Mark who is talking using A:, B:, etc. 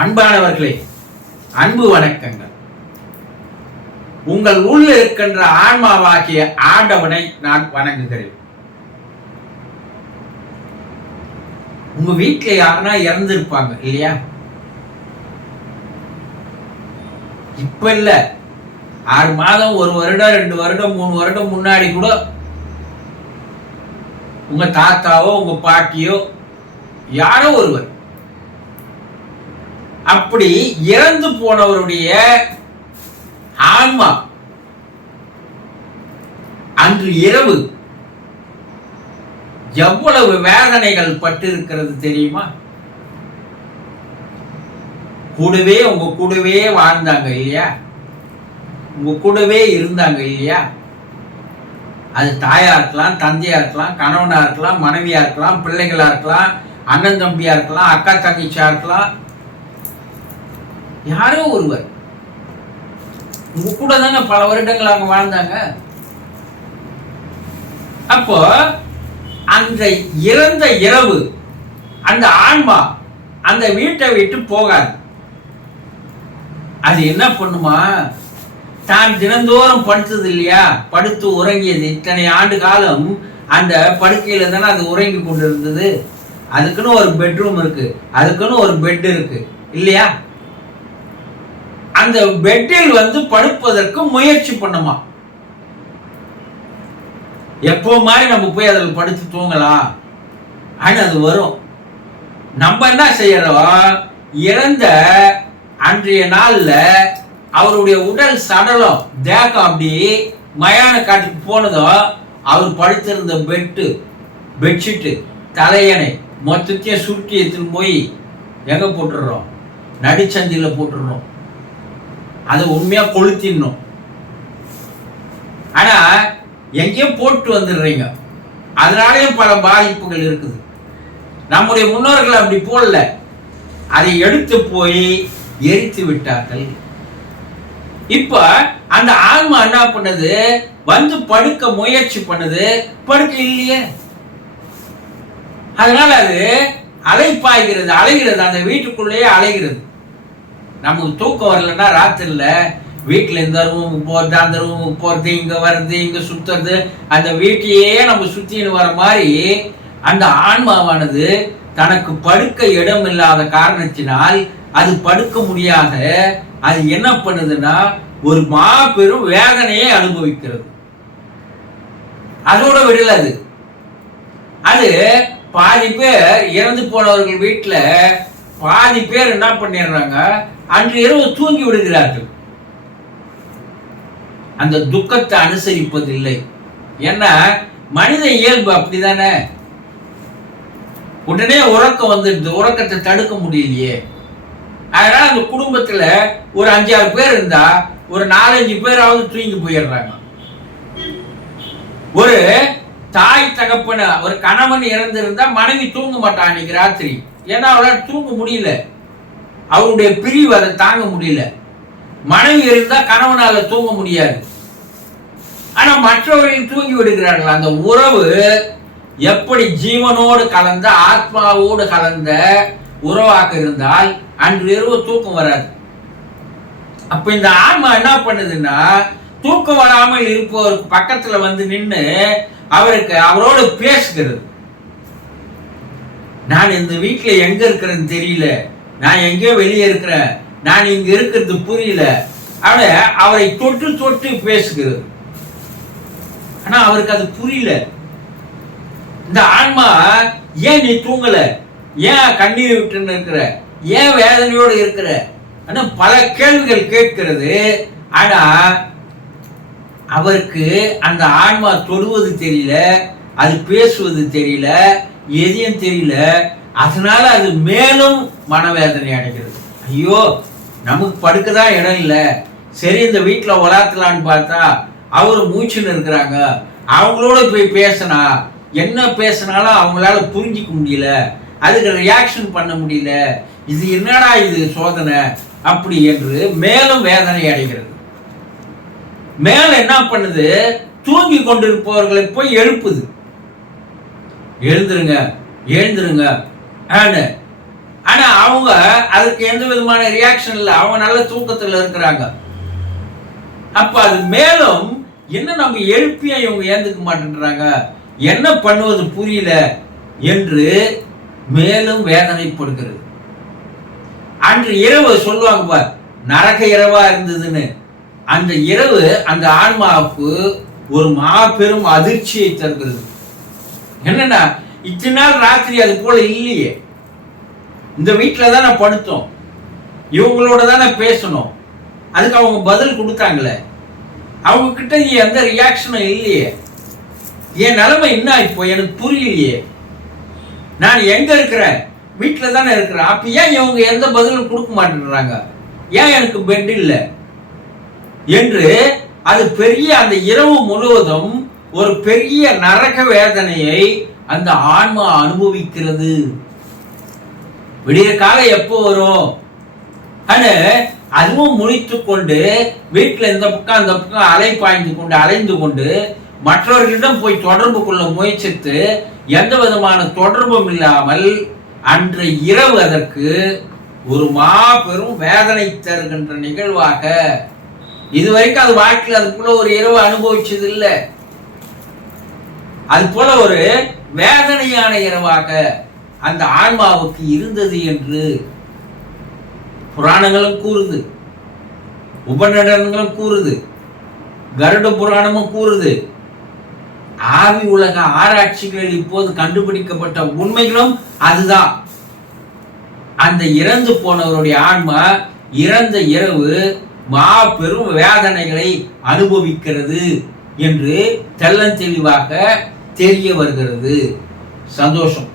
A: அன்பானவர்களே அன்பு வணக்கங்கள். உங்கள் உள்ள இருக்கின்ற ஆன்மாவாகிய ஆண்டவனை நான் வணங்குகிறேன். உங்க வீட்டுல யாருன்னா இறந்திருப்பாங்க இல்லையா? இப்ப இல்ல. ஆறு மாதம் ஒரு வருடம் ரெண்டு வருடம் மூணு வருடம் முன்னாடி கூட உங்க தாத்தாவோ உங்க பாட்டியோ யாரோ ஒருவர் அப்படி இறந்து போனவருடைய ஆன்மா அன்று இரவு எவ்வளவு வேதனைகள் பட்டிருக்கிறது தெரியுமா? கூடவே உங்க கூடவே வாழ்ந்தாங்க இல்லையா? உங்க கூடவே இருந்தாங்க இல்லையா? அது தாயா இருக்கலாம் தந்தையா இருக்கலாம் கணவனா இருக்கலாம் மனைவியா இருக்கலாம் பிள்ளைகளா இருக்கலாம் அண்ணன் தம்பியா இருக்கலாம் அக்கா தங்கச்சியா இருக்கலாம் யாரோ ஒருவர். உங்க கூட தானே பல வருடங்கள் அவங்க வாழ்ந்தாங்க. அப்போ அந்த இறந்த இரவு அந்த ஆன்மா அந்த வீட்டை விட்டு போகாது. அது என்ன பண்ணுமா? தான் தினந்தோறும் படுத்தது இல்லையா? படுத்து உறங்கியது. இத்தனை ஆண்டு காலம் அந்த படுக்கையில தானே அது உறங்கி கொண்டிருந்தது. அதுக்குன்னு ஒரு பெட்ரூம் இருக்கு. அதுக்குன்னு ஒரு பெட் இருக்கு. இல்லையா? அந்த பெட்டில் வந்து படுப்பதற்கு முயற்சி பண்ணுமா? எப்போ மாதிரி நம்ம போய் அதில் படுத்து தூங்கலாம். ஆனா அது வரும். நம்ம என்ன செய்யறோம்? இறந்த அன்றைய நாள்ல அவருடைய உடல் சடலம் தேகம் அப்படி மயான காட்டுக்கு போனதும் அவர் படுத்திருந்த பெட்டு பெட்ஷீட்டு தலையணை மொத்தத்தையும் சுருட்டி எடுத்துன்னு போய் எங்க போட்டுடுறோம்? நடிச்சந்தில போட்டுடுறோம். அது உண்மையா கொளுத்திடணும். ஆனா எங்கேயோ போட்டு வந்துடுறீங்க. அதனாலேயும் பல பாதிப்புகள் இருக்குது. நம்முடைய முன்னோர்கள் அப்படி போடல. அதை எடுத்து போய் எரித்து விட்டார்கள். இப்ப அந்த ஆன்மா என்ன பண்ணுது? வந்து படுக்க முயற்சி பண்ணது. படுக்க இல்லையே. அதனால அது அலைப்பாய்கிறது அலைகிறது. அந்த வீட்டுக்குள்ளேயே அலைகிறது. நமக்கு தூக்கம் வரலன்னா ராத்திரில வீட்டில் இந்த ரூமுக்கு போகிறது அந்த ரூமுக்கு போகிறது இங்கே வர்றது இங்கே சுற்றுறது அந்த வீட்டையே நம்ம சுற்றின்னு வர மாதிரி அந்த ஆன்மாவானது தனக்கு படுக்க இடம் இல்லாத காரணத்தினால் அது படுக்க முடியாத அது என்ன பண்ணுதுன்னா ஒரு மாபெரும் வேதனையை அனுபவிக்கிறது. அதோட விடல அது. அது பாதி பேர் இறந்து போனவர்கள் வீட்டில் பாதி பேர் என்ன பண்ணிடுறாங்க? அன்று இரவு தூங்கி விடுகிறார்கள். அந்த துக்கத்தை அனுசரிப்பதில்லை. ஏன்னா மனித இயல்பு அப்படிதானே? உடனே உறக்கம் வந்துடுது. உறக்கத்தை தடுக்க முடியலையே. அதனால அந்த குடும்பத்துல ஒரு அஞ்சாறு பேர் இருந்தா ஒரு நாலஞ்சு பேராவது தூங்கி போயிடுறாங்க. ஒரு தாய் தகப்பன ஒரு கணவன் இறந்திருந்தா மனைவி தூங்க மாட்டான் அன்னைக்கு ராத்திரி. ஏன்னா அவளால் தூங்க முடியல. அவருடைய பிரிவு அதை தாங்க முடியல. மனைவி இருந்தா கணவனால தூங்க முடியாது. ஆனா மற்றவர்கள் தூங்கி விடுகிறார்கள். அந்த உறவு எப்படி ஜீவனோடு கலந்த ஆத்மாவோடு கலந்த உறவாக இருந்தால் அன்று இரவு தூக்கம் வராது. அப்ப இந்த ஆன்மா என்ன பண்ணுதுன்னா தூக்கம் வராமல் இருப்பவருக்கு பக்கத்துல வந்து நின்று அவருக்கு அவரோடு பேசுகிறது. நான் இந்த வீட்டில் எங்க இருக்கிறேன்னு தெரியல. நான் எங்கேயோ வெளியே இருக்கிறேன். நான் இங்க இருக்கிறது புரியல. அவளை அவரை தொட்டு தொட்டு பேசுகிறது. ஆனா அவருக்கு அது புரியல. இந்த ஆன்மா ஏன் நீ தூங்கல? ஏன் கண்ணீர் விட்டுன்னு இருக்கிற? ஏன் வேதனையோடு இருக்கிற? ஆனா பல கேள்விகள் கேட்கிறது. ஆனா அவருக்கு அந்த ஆன்மா தொடுவது தெரியல அது பேசுவது தெரியல எதையும் தெரியல. அதனால அது மேலும் மனவேதனை அடைகிறது. ஐயோ நமக்கு படுக்கதான் இடம் இல்லை. சரி இந்த வீட்டில் வளர்த்தலான்னு பார்த்தா அவர் மூச்சுன்னு இருக்கிறாங்க. அவங்களோட போய் பேசினா என்ன பேசினாலும் அவங்களால புரிஞ்சிக்க முடியல. அதுக்கு ரியாக்ஷன் பண்ண முடியல. இது என்னடா இது சோதனை? அப்படி என்று மேலும் வேதனை அடைகிறது. மேல என்ன பண்ணுது? தூங்கி கொண்டிருப்பவர்களை போய் எழுப்புது. எழுந்துருங்க எழுந்துருங்க. ஆனு ஆனா அவங்க அதுக்கு எந்த விதமான ரியாக்ஷன் இல்லை. அவங்க நல்ல தூக்கத்தில் இருக்கிறாங்க. அப்ப அது மேலும் என்ன நம்ம எழுப்பியா இவங்க ஏந்துக்க மாட்டேன்றாங்க? என்ன பண்ணுவது புரியல என்று மேலும் வேதனைப்படுகிறது. அன்று இரவு சொல்லுவாங்க பார் நரக இரவா இருந்ததுன்னு. அந்த இரவு அந்த ஆன்மாவுக்கு ஒரு மாபெரும் அதிர்ச்சியை தருகிறது. என்னன்னா இத்தனை நாள் ராத்திரி அது போல இல்லையே. இந்த வீட்டில் தானே படுத்தோம். இவங்களோட தானே பேசணும். அதுக்கு அவங்க பதில் கொடுத்தாங்களே. அவங்க கிட்ட எந்த ரியாக்ஷனும் இல்லையே. என் நிலைமை என்ன இப்போ? எனக்கு புரியலையே. நான் எங்க இருக்கிறேன்? வீட்டில் தானே இருக்கிறேன். அப்போ ஏன் இவங்க எந்த பதிலும் கொடுக்க மாட்டேன்றாங்க? ஏன் எனக்கு பெட் இல்லை? என்று அது பெரிய அந்த இரவு முழுவதும் ஒரு பெரிய நரக வேதனையை அந்த ஆன்மா அனுபவிக்கிறது. விடிய காலம் எப்போ வரும்? ஆனா அதுவும் முடித்து கொண்டு வீட்டில் இந்த பக்கம் அந்த பக்கம் அலை பாய்ந்து கொண்டு அலைந்து கொண்டு மற்றவர்களிடம் போய் தொடர்பு கொள்ள முயற்சித்து எந்த விதமான தொடர்பும் இல்லாமல் அன்று இரவு அதற்கு ஒரு மாபெரும் வேதனை தருகின்ற நிகழ்வாக. இதுவரைக்கும் அது வாழ்க்கையில் அதுக்குள்ள ஒரு இரவு அனுபவிச்சது இல்லை அது போல ஒரு வேதனையான இரவாக அந்த ஆன்மாவுக்கு இருந்தது என்று புராணங்களும் கூறுது. உபநடனங்களும் கூறுது. கருட புராணமும் கூறுது. ஆவி உலக ஆராய்ச்சிகளில் இப்போது கண்டுபிடிக்கப்பட்ட உண்மைகளும் அதுதான். அந்த இறந்து போனவருடைய ஆன்மா இறந்த இரவு மாபெரும் வேதனைகளை அனுபவிக்கிறது என்று தெள்ளந்தெளிவாக தெரிய வருகிறது. சந்தோஷம்.